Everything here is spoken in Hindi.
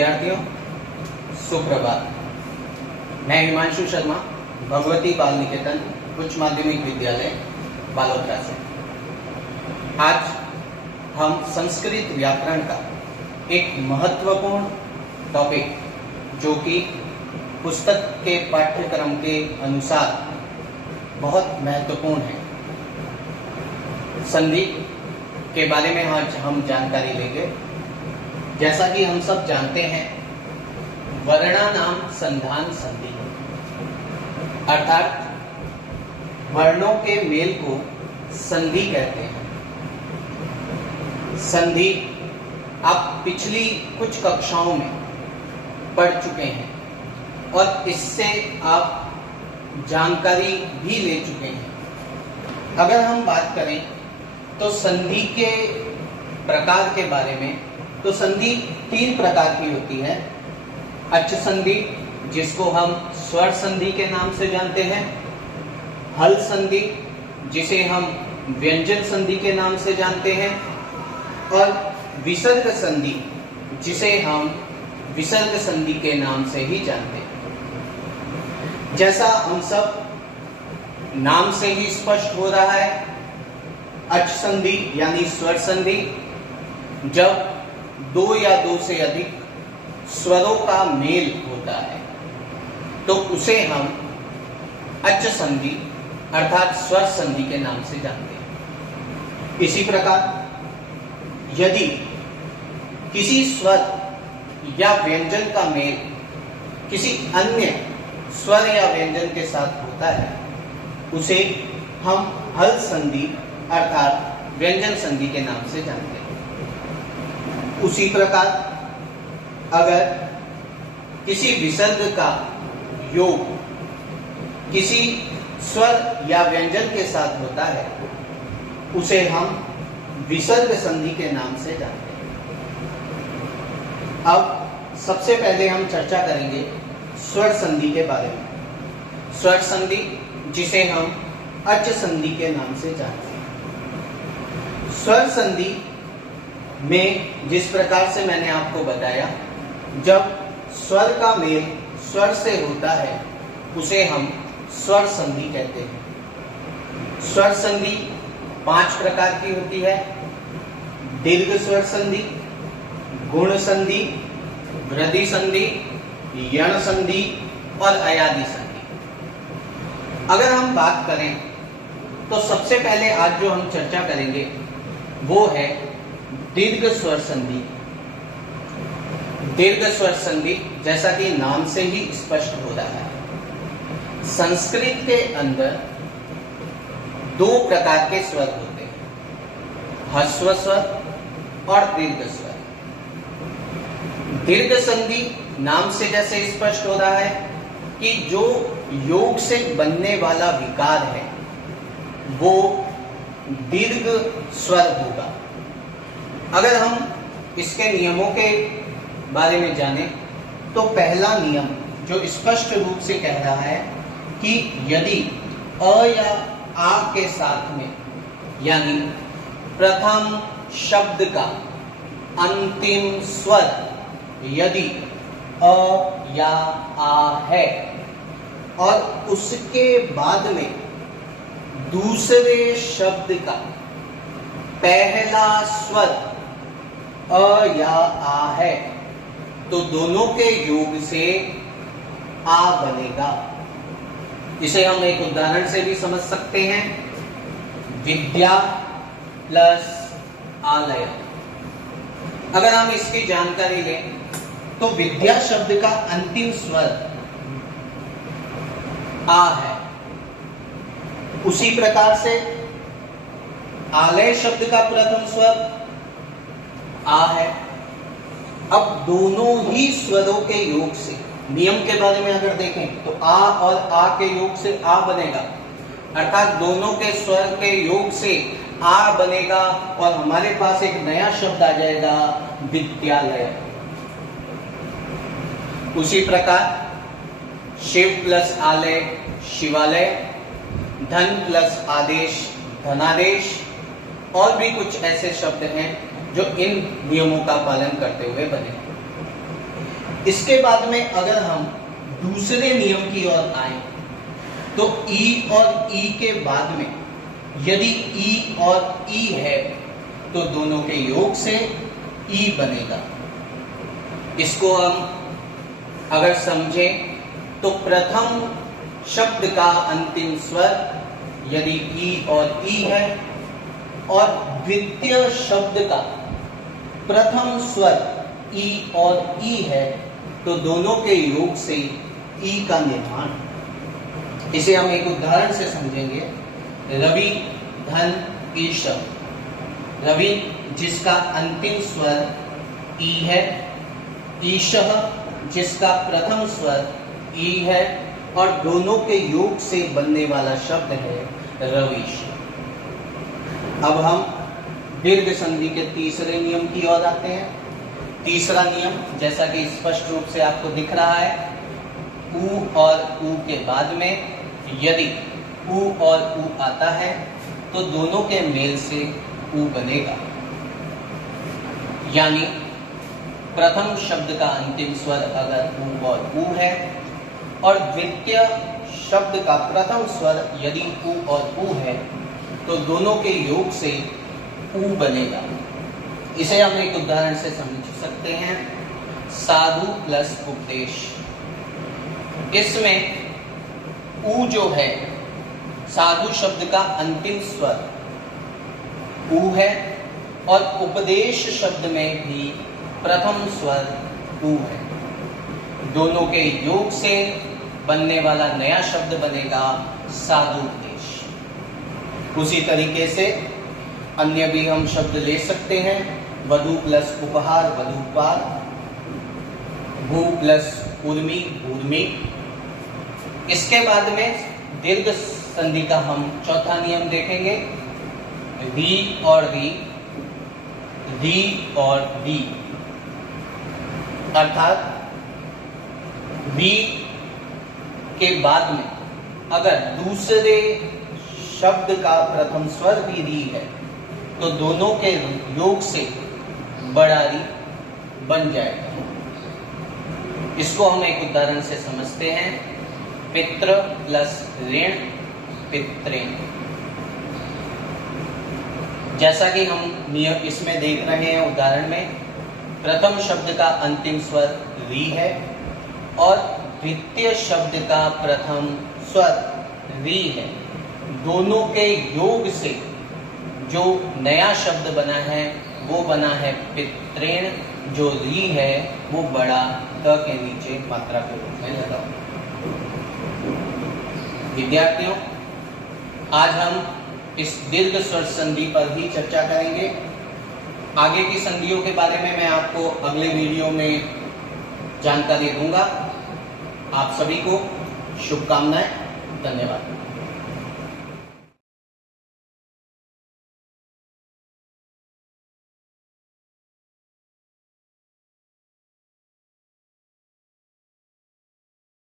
विद्यार्थियों, सुप्रभात। मैं हिमांशु शर्मा, भगवती बाल निकेतन उच्च माध्यमिक विद्यालय बालोतरा से। आज हम संस्कृत व्याकरण का एक महत्वपूर्ण टॉपिक, जो कि पुस्तक के पाठ्यक्रम के अनुसार बहुत महत्वपूर्ण है, संधि के बारे में आज हम जानकारी लेंगे। जैसा कि हम सब जानते हैं, वर्णानाम संधान संधि, अर्थात वर्णों के मेल को संधि कहते हैं। संधि आप पिछली कुछ कक्षाओं में पढ़ चुके हैं और इससे आप जानकारी भी ले चुके हैं। अगर हम बात करें तो संधि के प्रकार के बारे में, तो संधि 3 प्रकार की होती है। अच् संधि, जिसको हम स्वर संधि के नाम से जानते हैं, हल संधि, जिसे हम व्यंजन संधि के नाम से जानते हैं, और विसर्ग संधि, जिसे हम विसर्ग संधि के नाम से ही जानते हैं। जैसा हम सब नाम से ही स्पष्ट हो रहा है, अच् संधि यानी स्वर संधि, जब 2 या 2 से अधिक स्वरों का मेल होता है तो उसे हम अच् संधि अर्थात स्वर संधि के नाम से जानते हैं। इसी प्रकार यदि किसी स्वर या व्यंजन का मेल किसी अन्य स्वर या व्यंजन के साथ होता है, उसे हम हल संधि अर्थात व्यंजन संधि के नाम से जानते हैं। उसी प्रकार अगर किसी विसर्ग का योग किसी स्वर या व्यंजन के साथ होता है, उसे हम विसर्ग संधि के नाम से जानते हैं। अब सबसे पहले हम चर्चा करेंगे स्वर संधि के बारे में। स्वर संधि, जिसे हम अच् संधि के नाम से जानते हैं। स्वर संधि में जिस प्रकार से मैंने आपको बताया, जब स्वर का मेल स्वर से होता है, उसे हम स्वर संधि कहते हैं। स्वर संधि 5 प्रकार की होती है: दीर्घ स्वर संधि, गुण संधि, वृद्धि संधि, यण संधि और अयादि संधि। अगर हम बात करें तो सबसे पहले आज जो हम चर्चा करेंगे वो है दीर्घ स्वर संधि। दीर्घ स्वर संधि, जैसा कि नाम से ही स्पष्ट हो रहा है, संस्कृत के अंदर 2 प्रकार के स्वर होते हैं: ह्रस्व स्वर और दीर्घ स्वर। दीर्घ संधि नाम से जैसे स्पष्ट हो रहा है कि जो योग से बनने वाला विकार है वो दीर्घ स्वर होगा। अगर हम इसके नियमों के बारे में जानें तो पहला नियम जो स्पष्ट रूप से कह रहा है कि यदि अ या आ के साथ में, यानी प्रथम शब्द का अंतिम स्वर यदि अ या आ है और उसके बाद में दूसरे शब्द का पहला स्वर अ या आ है, तो दोनों के योग से आ बनेगा। इसे हम एक उदाहरण से भी समझ सकते हैं: विद्या प्लस आलय। अगर हम इसकी जानकारी लें तो विद्या शब्द का अंतिम स्वर आ है, उसी प्रकार से आलय शब्द का प्रथम स्वर आ है। अब दोनों ही स्वरों के योग से, नियम के बारे में अगर देखें तो आ और आ के योग से आ बनेगा, अर्थात दोनों के स्वर के योग से आ बनेगा और हमारे पास एक नया शब्द आ जाएगा, विद्यालय। उसी प्रकार शिव प्लस आलय शिवालय, धन प्लस आदेश धनादेश, और भी कुछ ऐसे शब्द हैं जो इन नियमों का पालन करते हुए बने। इसके बाद में अगर हम दूसरे नियम की ओर आए तो ई और ई के बाद में यदि ई और ई है तो दोनों के योग से ई बनेगा। इसको हम अगर समझें तो प्रथम शब्द का अंतिम स्वर यदि ई और ई है और द्वितीय शब्द का प्रथम स्वर ई और ई है तो दोनों के योग से ई का निर्माण। इसे हम एक उदाहरण से समझेंगे। रवि धन ईश। रवि जिसका अंतिम स्वर ई है, ईशः जिसका प्रथम स्वर ई है और दोनों के योग से बनने वाला शब्द है रवीश। अब हम दीर्घ संधि के तीसरे नियम की ओर आते हैं। तीसरा नियम जैसा कि स्पष्ट रूप से आपको दिख रहा है, ऊ और ऊ के बाद में यदि ऊ और ऊ आता है तो दोनों के मेल से ऊ बनेगा। यानी प्रथम शब्द का अंतिम स्वर अगर ऊ और ऊ है और द्वितीय शब्द का प्रथम स्वर यदि ऊ और ऊ है तो दोनों के योग से ऊ बनेगा। इसे हम एक उदाहरण से समझ सकते हैं। साधु प्लस उपदेश। इसमें ऊ जो है साधु शब्द का अंतिम स्वर ऊ है और उपदेश शब्द में भी प्रथम स्वर ऊ है। दोनों के योग से बनने वाला नया शब्द बनेगा साधु उपदेश। उसी तरीके से अन्य भी हम शब्द ले सकते हैं। वधु प्लस उपहार वधूपार, भू प्लस उर्मी ऊर्मी। इसके बाद में दीर्घ संधि का हम चौथा नियम देखेंगे। री और री, री और री, अर्थात री के बाद में अगर दूसरे शब्द का प्रथम स्वर भी री है तो दोनों के योग से बड़ा री बन जाएगा। इसको हम एक उदाहरण से समझते हैं। पितृ प्लस ऋण पितृण। जैसा कि हम नियम इसमें देख रहे हैं उदाहरण में, प्रथम शब्द का अंतिम स्वर री है और द्वितीय शब्द का प्रथम स्वर री है। दोनों के योग से जो नया शब्द बना है वो बना है पितृण। जो री है वो बड़ा त के नीचे मात्रा के रूप में लगा। विद्यार्थियों, आज हम इस दीर्घ स्वर संधि पर ही चर्चा करेंगे। आगे की संधियों के बारे में मैं आपको अगले वीडियो में जानकारी दूंगा। आप सभी को शुभकामनाएं। धन्यवाद।